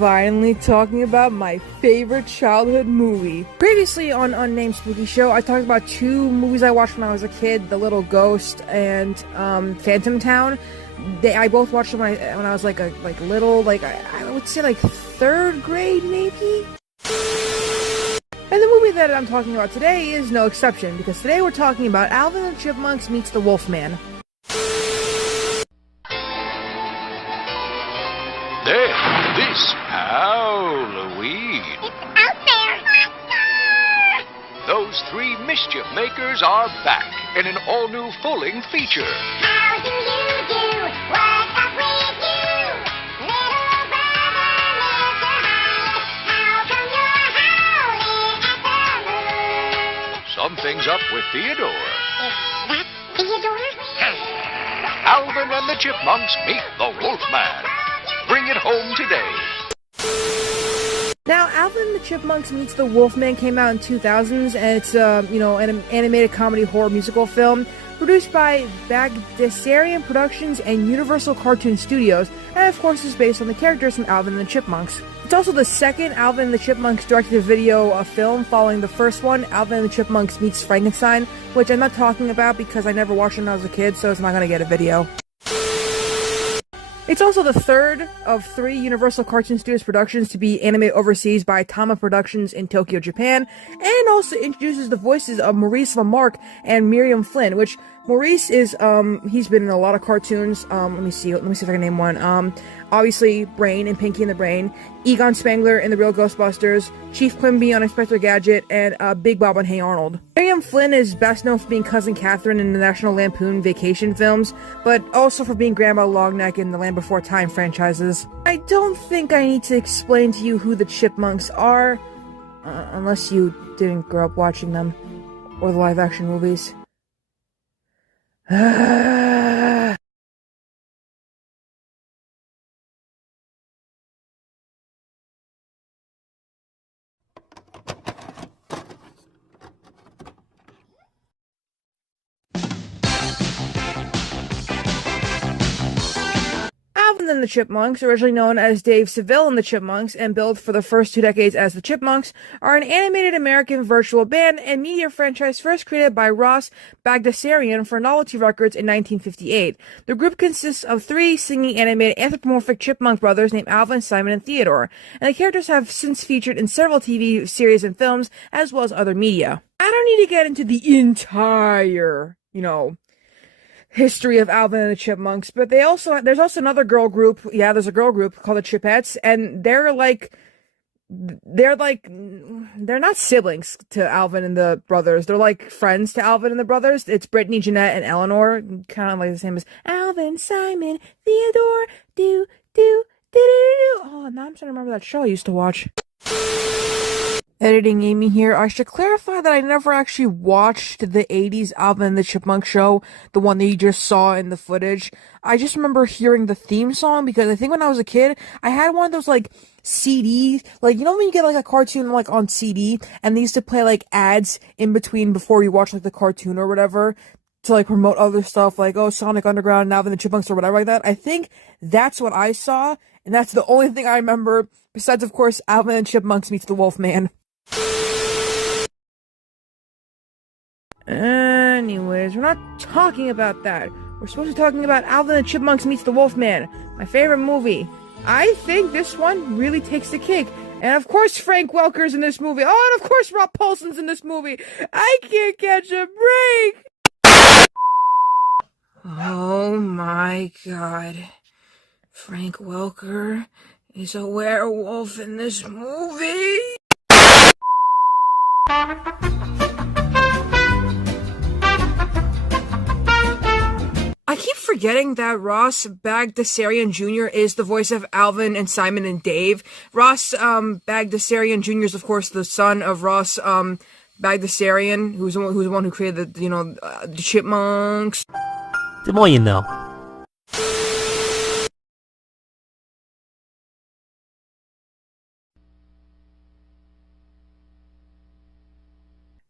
finally talking about my favorite childhood movie. Previously on Unnamed Spooky Show, I talked about two movies I watched when I was a kid, The Little Ghost and Phantom Town. I both watched them when I was like little, I would say like third grade maybe. And the movie that I'm talking about today is no exception, because today we're talking about Alvin and the Chipmunks meets the Wolfman. There, this Halloween. It's out there! Those three mischief makers are back in an all-new full-length feature. How do you do? What's up with you? Little brother, Mr. Hyde. How come you're howling at the moon? Something's up with Theodore. Is that Theodore? Alvin and the Chipmunks meet the Wolfman. Bring it home today. Now, Alvin and the Chipmunks meets the Wolfman came out in 2000s, and it's an animated comedy horror musical film produced by Bagdasarian Productions and Universal Cartoon Studios, and of course is based on the characters from Alvin and the Chipmunks. It's also the second Alvin and the Chipmunks direct-to-video film, following the first one, Alvin and the Chipmunks meets Frankenstein, which I'm not talking about because I never watched it when I was a kid, so it's not going to get a video. It's also the third of three Universal Cartoon Studios productions to be animated overseas by Tama Productions in Tokyo, Japan, and also introduces the voices of Maurice LaMarche and Miriam Flynn, which Maurice is, he's been in a lot of cartoons. Let me see if I can name one. Obviously, Brain and Pinky and the Brain, Egon Spangler in The Real Ghostbusters, Chief Quimby on Inspector Gadget, and Big Bob on Hey Arnold. Miriam Flynn is best known for being Cousin Catherine in the National Lampoon Vacation films, but also for being Grandma Longneck in the Land Before Time franchises. I don't think I need to explain to you who the Chipmunks are, unless you didn't grow up watching them, or the live-action movies. Alvin and the Chipmunks, originally known as Dave Seville and the Chipmunks, and billed for the first 2 decades as the Chipmunks, are an animated American virtual band and media franchise first created by Ross Bagdasarian for Novelty Records in 1958. The group consists of three singing animated anthropomorphic chipmunk brothers named Alvin, Simon, and Theodore, and the characters have since featured in several TV series and films, as well as other media. I don't need to get into the entire, history of Alvin and the Chipmunks, but there's also another girl group. Yeah, there's a girl group called the Chipettes, and they're not siblings to Alvin and the brothers. They're like friends to Alvin and the brothers. It's Brittany, Jeanette, and Eleanor, kind of like the same as Alvin, Simon, Theodore, do. Oh, now I'm trying to remember that show I used to watch. Editing Amy here. I should clarify that I never actually watched the 80s Alvin and the Chipmunk show, the one that you just saw in the footage. I just remember hearing the theme song, because I think when I was a kid, I had one of those, CDs, when you get, a cartoon, on CD, and they used to play, ads in between before you watch, the cartoon or whatever, to, promote other stuff, Sonic Underground and Alvin and the Chipmunks or whatever like that. I think that's what I saw, and that's the only thing I remember, besides, of course, Alvin and Chipmunks meets the Wolfman. Anyways, we're not talking about that. We're supposed to be talking about Alvin and the Chipmunks meets the Wolfman, my favorite movie. I think this one really takes the cake. And of course Frank Welker's in this movie. Oh, and of course Rob Paulsen's in this movie. I can't catch a break! Oh my god. Frank Welker is a werewolf in this movie? I keep forgetting that Ross Bagdasarian Jr. is the voice of Alvin and Simon and Dave. Ross Bagdasarian Jr. is, of course, the son of Ross Bagdasarian, who's the one who created the Chipmunks. 怎么呢?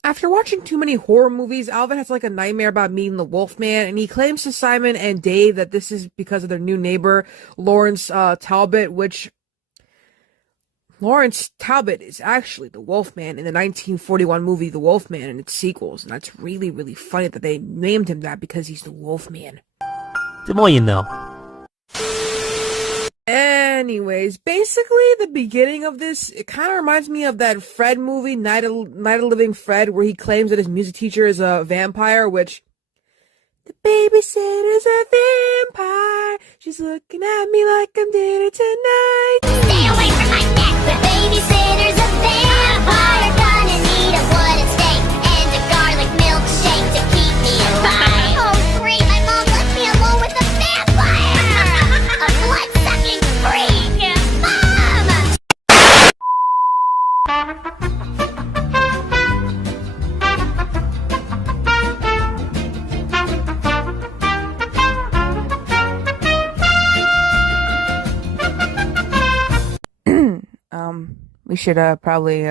After watching too many horror movies, Alvin has a nightmare about meeting the Wolfman, and he claims to Simon and Dave that this is because of their new neighbor, Lawrence Talbot, which Lawrence Talbot is actually the Wolfman in the 1941 movie The Wolfman and its sequels, and that's really, really funny that they named him that because he's the Wolfman. 这么一know. Anyways, basically the beginning of this, it kind of reminds me of that Fred movie, Night of Living Fred, where he claims that his music teacher is a vampire, which... The babysitter's a vampire. She's looking at me like I'm dinner tonight. Stay away from my neck. The babysitter's a vampire. Gonna need a wooden stake and a garlic milkshake to keep me alive. Oh, great. My mom left me alone with a vampire. A blood-sucking freak. Mom! We should probably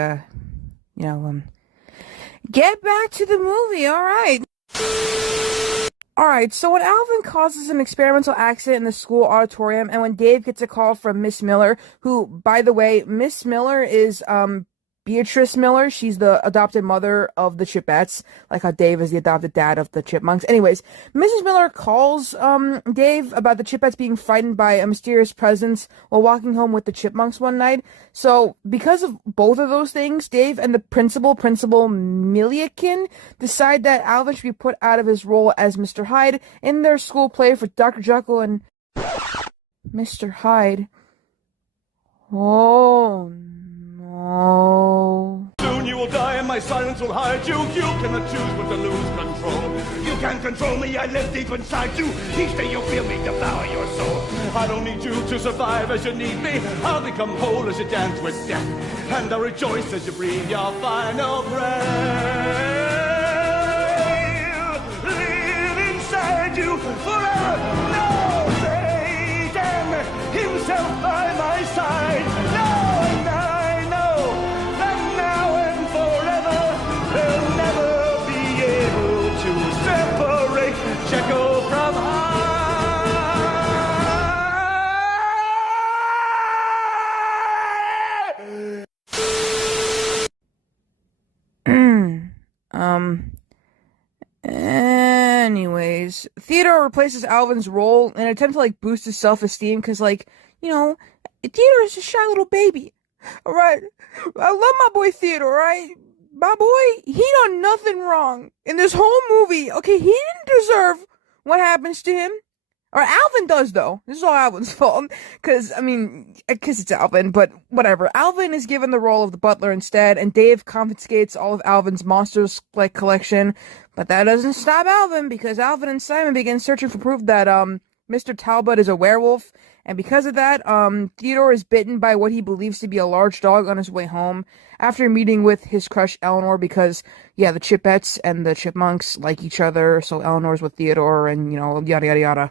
get back to the movie. All right, so when Alvin causes an experimental accident in the school auditorium, and when Dave gets a call from Miss Miller, who, by the way, Miss Miller is Beatrice Miller. She's the adopted mother of the Chipettes, like how Dave is the adopted dad of the Chipmunks. Anyways, Mrs. Miller calls Dave about the Chipettes being frightened by a mysterious presence while walking home with the Chipmunks one night. So, because of both of those things, Dave and the Principal Milliken, decide that Alvin should be put out of his role as Mr. Hyde in their school play for Dr. Jekyll and Mr. Hyde. Oh, no. Soon you will die and my silence will hide you. You cannot choose but to lose control. You can't control me, I live deep inside you. Each day you feel me devour your soul. I don't need you to survive as you need me. I'll become whole as you dance with death. And I'll rejoice as you breathe your final breath. Live inside you forever. No, Satan himself by my side. No, and I know that now and forever they'll never be able to separate Jekyll from Hyde. Anyways, Theodore replaces Alvin's role in an attempt to, boost his self-esteem, because, Theodore is a shy little baby. Alright? I love my boy Theodore, right? My boy, he done nothing wrong in this whole movie. Okay, he didn't deserve what happens to him. Or Alvin does, though. This is all Alvin's fault. Because it's Alvin, but whatever. Alvin is given the role of the butler instead, and Dave confiscates all of Alvin's monsters, collection. But that doesn't stop Alvin, because Alvin and Simon begin searching for proof that, Mr. Talbot is a werewolf. And because of that, Theodore is bitten by what he believes to be a large dog on his way home, after meeting with his crush Eleanor, because, yeah, the Chipettes and the Chipmunks like each other, so Eleanor's with Theodore, and, yada yada yada.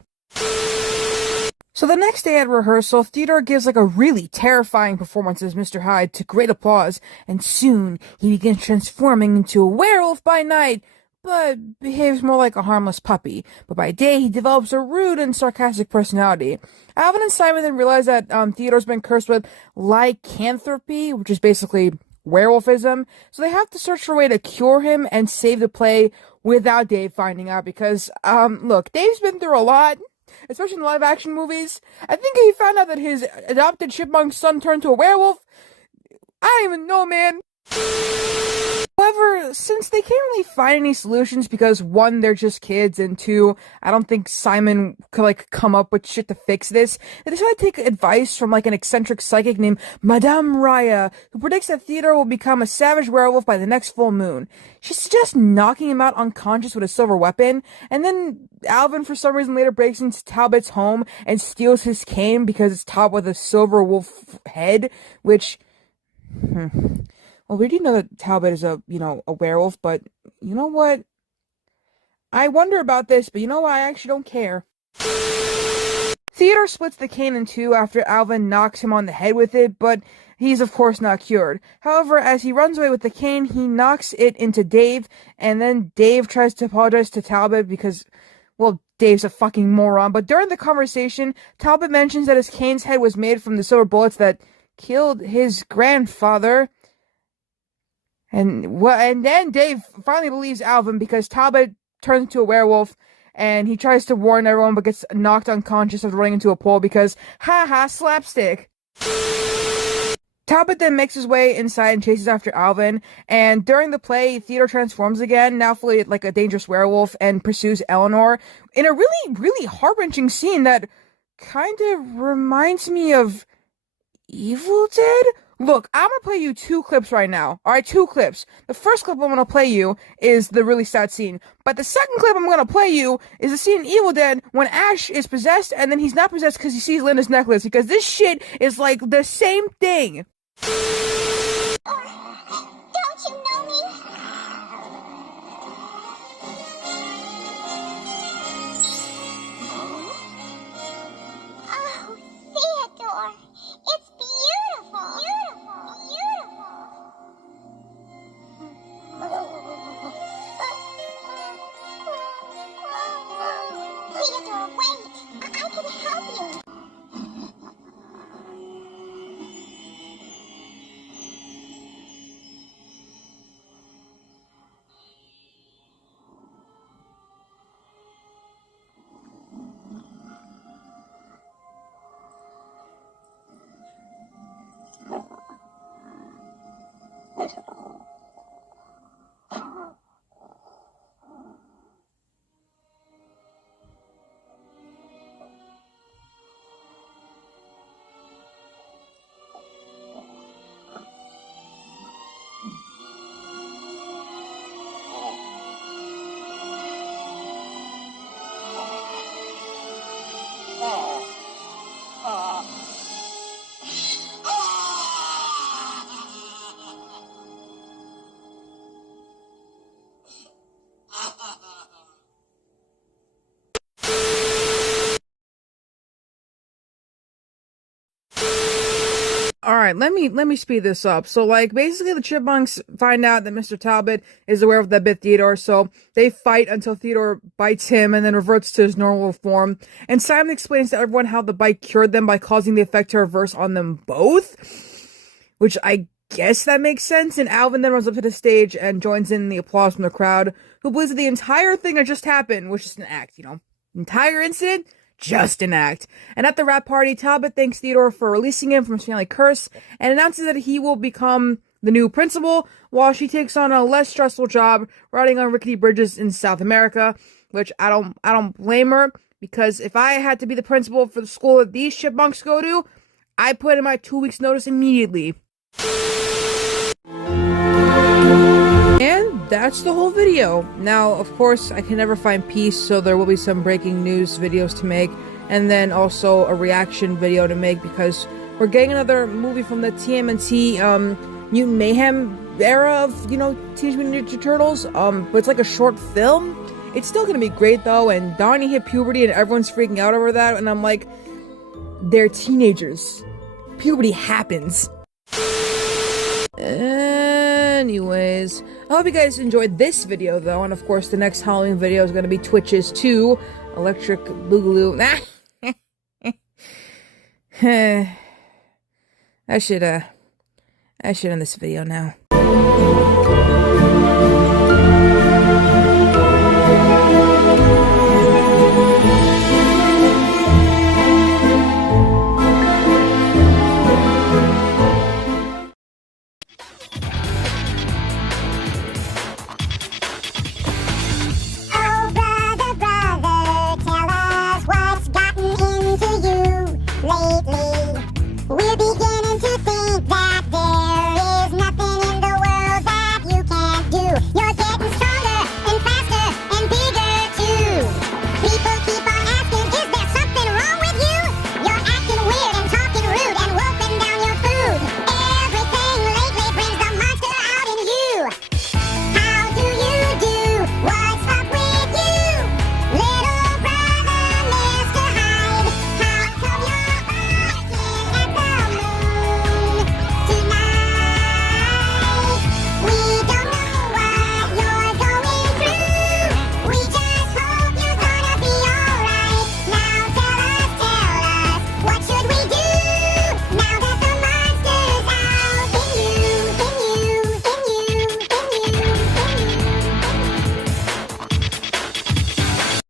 So the next day at rehearsal, Theodore gives a really terrifying performance as Mr. Hyde to great applause, and soon he begins transforming into a werewolf by night, but behaves more like a harmless puppy. But by day, he develops a rude and sarcastic personality. Alvin and Simon then realize that Theodore's been cursed with lycanthropy, which is basically werewolfism, so they have to search for a way to cure him and save the play without Dave finding out, because, look, Dave's been through a lot, especially in live-action movies. I think he found out that his adopted chipmunk son turned to a werewolf. I don't even know, man. However, since they can't really find any solutions because, one, they're just kids, and two, I don't think Simon could, come up with shit to fix this, they decide to take advice from, an eccentric psychic named Madame Raya, who predicts that Theodore will become a savage werewolf by the next full moon. She suggests knocking him out unconscious with a silver weapon, and then Alvin, for some reason, later breaks into Talbot's home and steals his cane because it's topped with a silver wolf head, which... Well, we do know that Talbot is a werewolf, but you know what? I wonder about this, but you know what? I actually don't care. Theodore splits the cane in two after Alvin knocks him on the head with it, but he's of course not cured. However, as he runs away with the cane, he knocks it into Dave, and then Dave tries to apologize to Talbot because, well, Dave's a fucking moron. But during the conversation, Talbot mentions that his cane's head was made from the silver bullets that killed his grandfather. And then Dave finally believes Alvin because Talbot turns into a werewolf and he tries to warn everyone but gets knocked unconscious after running into a pole because, haha, slapstick. Talbot then makes his way inside and chases after Alvin, and during the play, Theodore transforms again, now fully like a dangerous werewolf, and pursues Eleanor in a really, really heart-wrenching scene that kind of reminds me of Evil Dead? Look, I'm gonna play you 2 clips right now. Alright, 2 clips. The first clip I'm gonna play you is the really sad scene. But the second clip I'm gonna play you is the scene in Evil Dead when Ash is possessed and then he's not possessed because he sees Linda's necklace. Because this shit is like the same thing. Don't you know me? Oh, Theodore, it's beautiful. Beautiful. Theodore, wait. I can help you. Alright, let me speed this up. So, like, basically the chipmunks find out that Mr. Talbot is aware of that bit Theodore, so they fight until Theodore bites him and then reverts to his normal form. And Simon explains to everyone how the bite cured them by causing the effect to reverse on them both, which I guess that makes sense. And Alvin then runs up to the stage and joins in the applause from the crowd, who believes that the entire thing that just happened was just an act, you know? Entire incident? Just an act. And at the rap party, Talbot thanks Theodore for releasing him from his family curse and announces that he will become the new principal while she takes on a less stressful job riding on rickety bridges in South America, which I don't blame her, because if I had to be the principal for the school that these chipmunks go to, I put in my 2 weeks notice immediately. And that's the whole video. Now, of course, I can never find peace, so there will be some breaking news videos to make, and then also a reaction video to make, because we're getting another movie from the TMNT, Mutant Mayhem era of, you know, Teenage Mutant Ninja Turtles, but it's like a short film. It's still gonna be great, though, and Donnie hit puberty, and everyone's freaking out over that, and I'm like, they're teenagers. Puberty happens. Anyways, I hope you guys enjoyed this video, though, and of course the next Halloween video is going to be Twitch's 2 Electric Boogaloo. I should end this video now.